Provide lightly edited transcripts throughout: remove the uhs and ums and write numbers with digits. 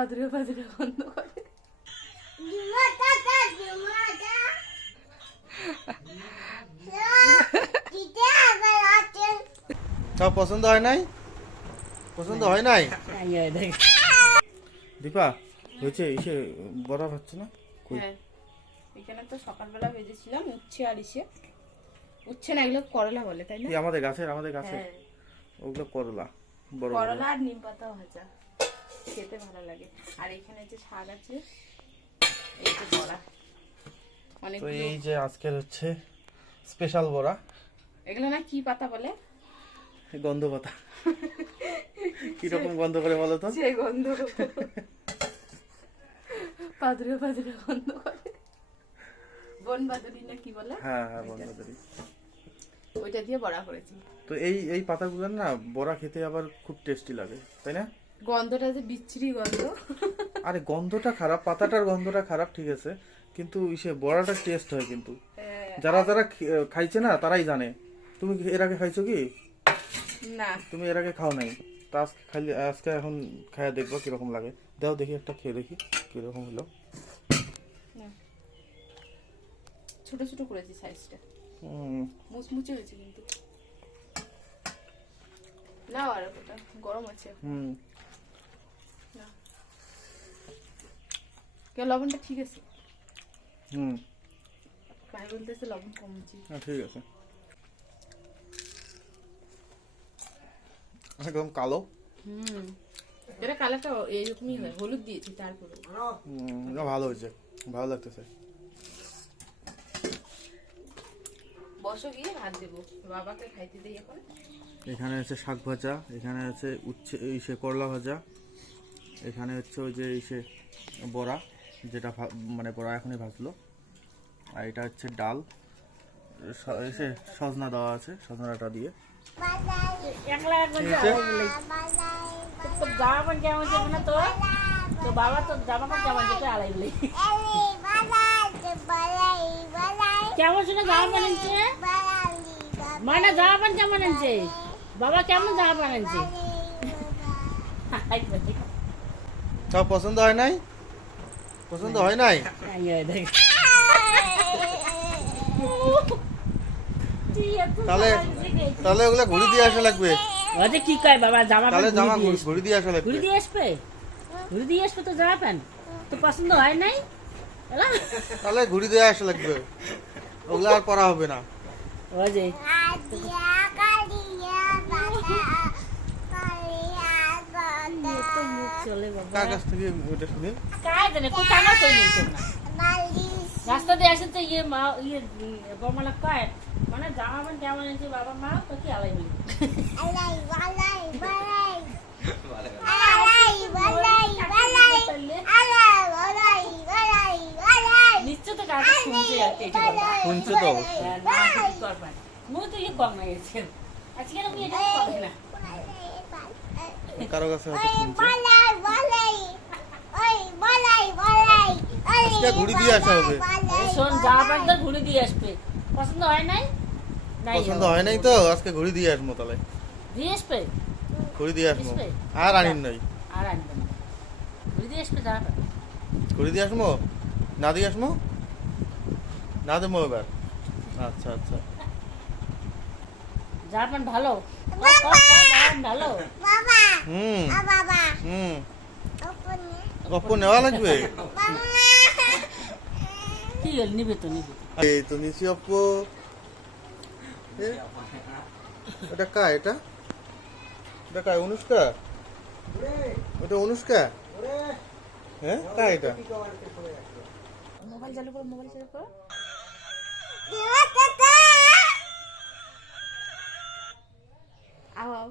পাদুরে পাদুরে বন্ধ করে। সব পছন্দ হয় নাই? পছন্দ হয় নাই? দীপা হয়েছে এসে বড়া ভাবছে না? হ্যাঁ, এখানে তো সকালবেলা ভেজেছিলাম উচ্ছে আর উচ্ছে না, এগুলো করলা বলে তাই না? আমাদের গাছে হ্যাঁ, ওগুলো করলা, বড় করলা আর নিম পাতা ভাজা খেতে ভালো লাগে। আর এখানে যে শাক আছে, এই যে বড়া অনেক। তো এই যে আজকের হচ্ছে স্পেশাল বড়া। এগুলো না কি পাতা বলে? গন্ধ পাতা। কিরকম গন্ধ করে বলো তো? যে গন্ধ পাদুরে পাদুরে গন্ধ করে, বন বাদুরি না কি বলে? হ্যাঁ হ্যাঁ, বন বাদুরি। ওইটা দিয়ে বড়া করেছি। তো এই পাতাগুলো না বড়া খেতে আবার খুব টেস্টি লাগে, তাই না? গন্ধটা যে বিচ্ছিরি গন্ধ। আরে গন্ধটা খারাপ, পাতাটার গন্ধটা খারাপ ঠিক আছে, কিন্তু ইসে বড়াটা টেস্ট হয় কিন্তু। যারা যারা খাইছে না তারাই জানে। তুমি এর আগে খাইছো কি? না, তুমি এর আগে খাও নাই। তা আজকে খাইলে, আজকে এখন খাইয়া দেখবো কিরকম লাগে। দাও দেখি, একটা খেয়ে দেখি কিরকম হলো। ছোট ছোট করেছি সাইজটা, মুচমুচে হয়েছে কিন্তু। নাও আর ওটা গরম আছে। কে লবণটা ঠিক আছে? ভাই বলতেছে লবণ কম আছে। ঠিক আছে। একদম কালো। এটা কালারটা এইরকমই হয়, হলুদ দিয়েছি তারপরে। ভালো হয়েছে, ভালো লাগতেছে। বসো গিয়ে ভাত দেবো, বাবাকে খাইতে দেই এখন। এখানে আছে শাক ভাজা, এখানে আছে উচ্ছে ইসে করলা ভাজা, এখানে হচ্ছে ওই যে ইসে বড়া, যেটা মানে বড়া এখনই ভাজলো, আর এটা হচ্ছে ডাল, এসে সজনা দেওয়া আছে, সজনাটা দিয়ে। কেমন শুনে জামা বানাচ্ছে? মানে জামা প্যান্ট কেমন আনছে? বাবা কেমন জামা বানাচ্ছে? সব পছন্দ হয় নাই? পছন্দ হয় নাই? তাহলে তাহলে ওগুলা ঘুরি দিয়ে আসা লাগবে। ওতে কি কয় বাবা, জামা তাহলে প্যান্ট জামা ঘুরি দিয়ে আসা লাগবে। ঘুরি দিয়ে আসবে, ঘুরি দিয়ে আসবে তো জামা প্যান্ট তো পছন্দ হয় নাই? তাহলে ঘুরি দিয়ে আসা লাগবে, ওগুলা আর পরা হবে না। ওই যে মুখ চলে বাবা, কার কাছ থেকে ওটা শুনে? কাজ জানে কো টাকা কই নিছ না। রাস্তা দিয়ে আসে তো ইয়ে মা ইয়ে বমলা কয় মানে জামা প্যান্ট কেমন আছে বাবা মা তো কি আলাই বলি আলাই বালাই বালাই আলাই বালাই বালাই আলাই বালাই বালাই বালাই নিশ্চয় তো কাজ শুনছে এটা শুনছে তো না কি করবা মু তো ইয়ে কম হয়েছে আজকে আমি এটা করব না কারো কাছে হয়তো শুনছে। বালাই বালাই ওই বালাই বালাই আজকে ঘুরি দিয়ে আসা হবে। শোন জামা প্যান্ট তো ঘুরি দিয়ে আসবে, পছন্দ হয় নাই? পছন্দ হয় নাই তো আজকে ঘুরি দিয়ে আসবো, তাহলে দিয়ে আসবে, ঘুরি দিয়ে আসবো। আর আনিন নাই? আর আনবেন না, ঘুরি দিয়ে আসবে জামা প্যান্ট। ঘুরি দিয়ে আসবো না, দিয়ে আসবো না, দেবো এবার। আচ্ছা আচ্ছা, জামা প্যান্ট ভালো ভালো হুম হুম, অপ্পো নেওয়া লাগবে। কি হল, নিবে তো নিবে। এই তো নিচি অপ্পো। এটা কা, এটা এটা কা? অনুষ্কা? ওটা অনুষ্কা? হ্যাঁ কা এটা? মোবাইল চালু করো, মোবাইল চালু করো। আও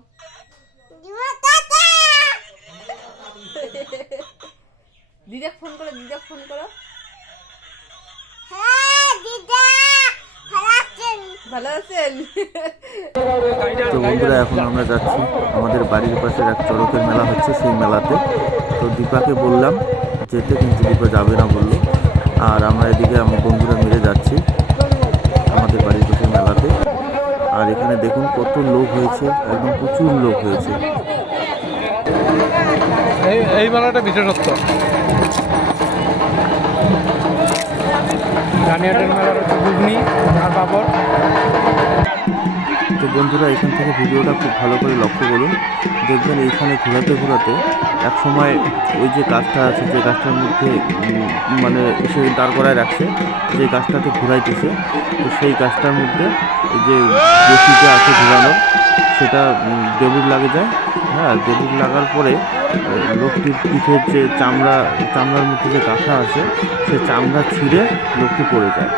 দিদা ফোন করো, দিদা ফোন করো। ভালো আছেন? তো বন্ধুরা এখন আমরা যাচ্ছি আমাদের বাড়ির পাশের এক চড়কের মেলা হচ্ছে, সেই মেলাতে। তো দীপাকে বললাম যেতে, কিন্তু দীপা যাবে না বললো। আর আমরা এদিকে আমার বন্ধুরা মিলে যাচ্ছি আমাদের বাড়ির পাশের মেলাতে। আর এখানে দেখুন কত লোক হয়েছে, একদম প্রচুর লোক হয়েছে। এই মেলাটা বিশেষত্ব। রানিহাটের মেলার হচ্ছে ঘুগনি আর পাপড়। তো বন্ধুরা এখান থেকে ভিডিওটা খুব ভালো করে লক্ষ্য করুন, দেখবেন এইখানে ঘোরাতে ঘোরাতে এক সময় ওই যে গাছটা আছে, যে গাছটার মধ্যে মানে সে দাঁড় করায় রাখছে, যে গাছটাতে ঘোরাইতেছে, তো সেই গাছটার মধ্যে এই যে বসিতে আছে ঘোরানোর, সেটা দেবুর লাগে যায়। হ্যাঁ, দেবুর লাগার পরে লোকটির পিঠের যে চামড়ার মধ্যে যে কাঁথা আছে, সে চামড়া ছিঁড়ে লোকটি পড়ে যায়।